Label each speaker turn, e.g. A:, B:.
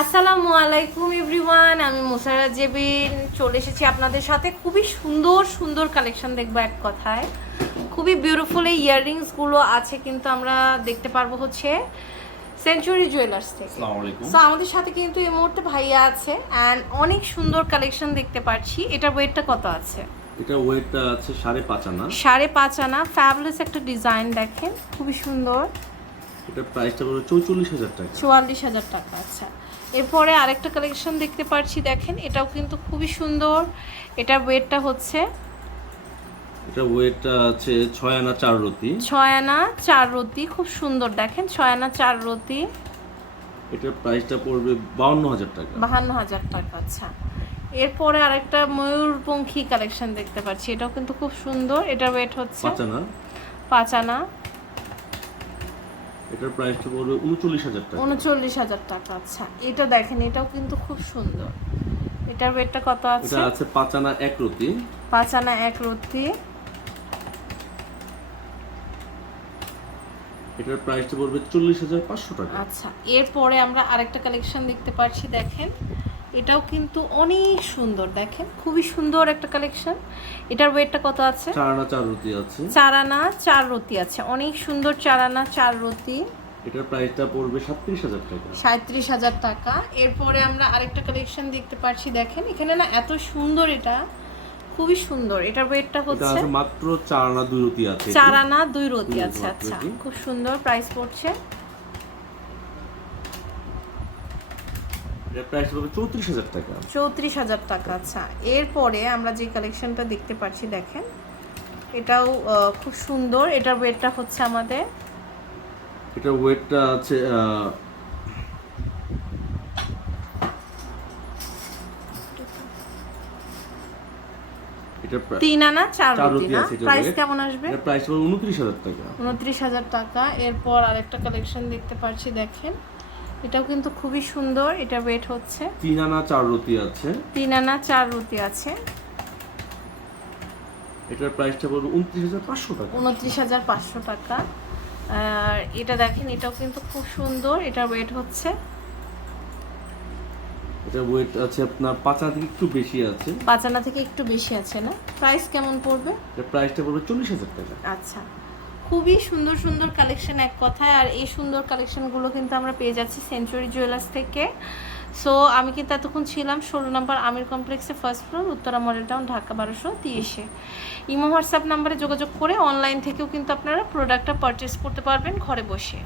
A: আসসালামু আলাইকুম এভরিওয়ান আমি মুসারা জেবিন। চলে এসেছি আপনাদের সাথে খুবই সুন্দর সুন্দর কালেকশন দেখব এক কথায়। খুবই বিউটিফুল এই ইয়াররিংসগুলো আছে কিন্তু আমরা দেখতে পারব হচ্ছে সেঞ্চুরি জুয়েলার্স থেকে।
B: আসসালামু আলাইকুম।
A: সো আমাদের সাথে কিন্তু এই মুহূর্তে ভাইয়া আছে অ্যান্ড অনেক সুন্দর কালেকশন দেখতে পাচ্ছি। এটার ওয়েটটা কত আছে?
B: এটা ওয়েটটা আছে সাড়ে পাঁচ আনা।
A: সাড়ে পাঁচ আনা। ফ্যাবলেস একটা ডিজাইন দেখেন খুবই সুন্দর।
B: এটা প্রাইসটা পড়বে চৌচল্লিশ হাজার টাকা।
A: চুয়াল্লিশ হাজার টাকা আচ্ছা। এরপরে আরেকটা কালেকশন দেখতে পাচ্ছি দেখেন এটাও কিন্তু খুবই সুন্দর। এটার ওয়েটটা হচ্ছে
B: এটা ওয়েটটা আছে ছয় আনা চার রতি।
A: ছয় আনা চার রতি খুব সুন্দর দেখেন ছয় আনা চার রতি।
B: এটার প্রাইসটা পড়বে বাউন্ন হাজার টাকা।
A: বাহান্ন হাজার টাকা আচ্ছা। এরপরে আরেকটা ময়ূরপঙ্খী কালেকশন দেখতে পাচ্ছি এটাও কিন্তু খুব সুন্দর। এটার ওয়েট হচ্ছে
B: পাঁচ আনা।
A: পাঁচ আনা।
B: এটার প্রাইসটা পড়বে উনচল্লিশ হাজার টাকা।
A: উনচল্লিশ হাজার টাকা আচ্ছা। এটা দেখেন এটাও কিন্তু খুব সুন্দর। এটার ওয়েটটা কত আছে?
B: এটা আছে পাঁচ আনা এক রতি।
A: পাঁচ আনা এক রতি।
B: এটার প্রাইসটা পড়বে চল্লিশ হাজার পাঁচশো টাকা।
A: আচ্ছা এরপরে আমরা আরেকটা কালেকশন দেখতে পাচ্ছি দেখেন। এটাও কিন্তু অনেক সুন্দর দেখেন। খুবই সুন্দর একটা কালেকশন এটার ওয়েটটা কত আছে?
B: চার আনা চার রতি আছে।
A: চার আনা চার রতি আছে। অনেক সুন্দর চার আনা চার রতি।
B: এটার প্রাইসটা পড়বে সাতত্রিশ হাজার টাকা।
A: সাঁত্রিশ হাজার টাকা। এরপরে আমরা আরেকটা কালেকশন দেখতে পাচ্ছি দেখেন। এখানে না এত সুন্দর এটা। খুবই সুন্দর। এটার ওয়েটটা হচ্ছে
B: মাত্র চার আনা দুই রতি আছে।
A: চার আনা দুই রতি আছে। আচ্ছা খুব সুন্দর প্রাইস পড়ছে।
B: প্রাইস চৌত্রিশ হাজার টাকা।
A: আচ্ছা। এরপরে আমরা যে কালেকশনটা দেখতে পাচ্ছি দেখেন। এটাও খুব সুন্দর। এটার ওয়েটটা হচ্ছে আমাদের
B: এটার ওয়েটটা আছে
A: তিন আনা চার রুটি না? প্রাইস কেমন আসবে?
B: প্রাইস উনত্রিশ হাজার টাকা।
A: উনত্রিশ হাজার টাকা। এরপর আরেকটা কালেকশন দেখতে পাচ্ছি দেখেন। এটাও কিন্তু খুবই সুন্দর এটা ওয়েট হচ্ছে।
B: তিন আনা চার রুটি আছে।
A: তিন আনা চার রুটি আছে।
B: এটার প্রাইসটা পড়বে উনত্রিশ হাজার পাঁচশো টাকা।
A: উনত্রিশ হাজার পাঁচশো টাকা। আর এটা দেখেন এটাও কিন্তু খুব সুন্দর এটা ওয়েট হচ্ছে।
B: এটা ওয়েট আছে আপনার পাঁচ আনা থেকে একটু বেশি আছে।
A: পাঁচ আনা থেকে একটু বেশি আছে না? প্রাইস কেমন পড়বে?
B: এটার প্রাইসটা পড়বে চল্লিশ হাজার টাকা।
A: আচ্ছা। খুবই সুন্দর সুন্দর কালেকশন এক কথায়। আর এই সুন্দর কালেকশনগুলো কিন্তু আমরা পেয়ে যাচ্ছি সেঞ্চুরি জুয়েলার্স থেকে। সো আমি কিন্তু এতক্ষণ ছিলাম ষোলো নম্বর আমির কমপ্লেক্সে first floor Uttara model town Dhaka বারোশো তিরিশে। ইমো হোয়াটসঅ্যাপ নাম্বারে যোগাযোগ করে অনলাইন থেকেও কিন্তু আপনারা প্রোডাক্টটা পারচেস করতে পারবেন ঘরে বসে।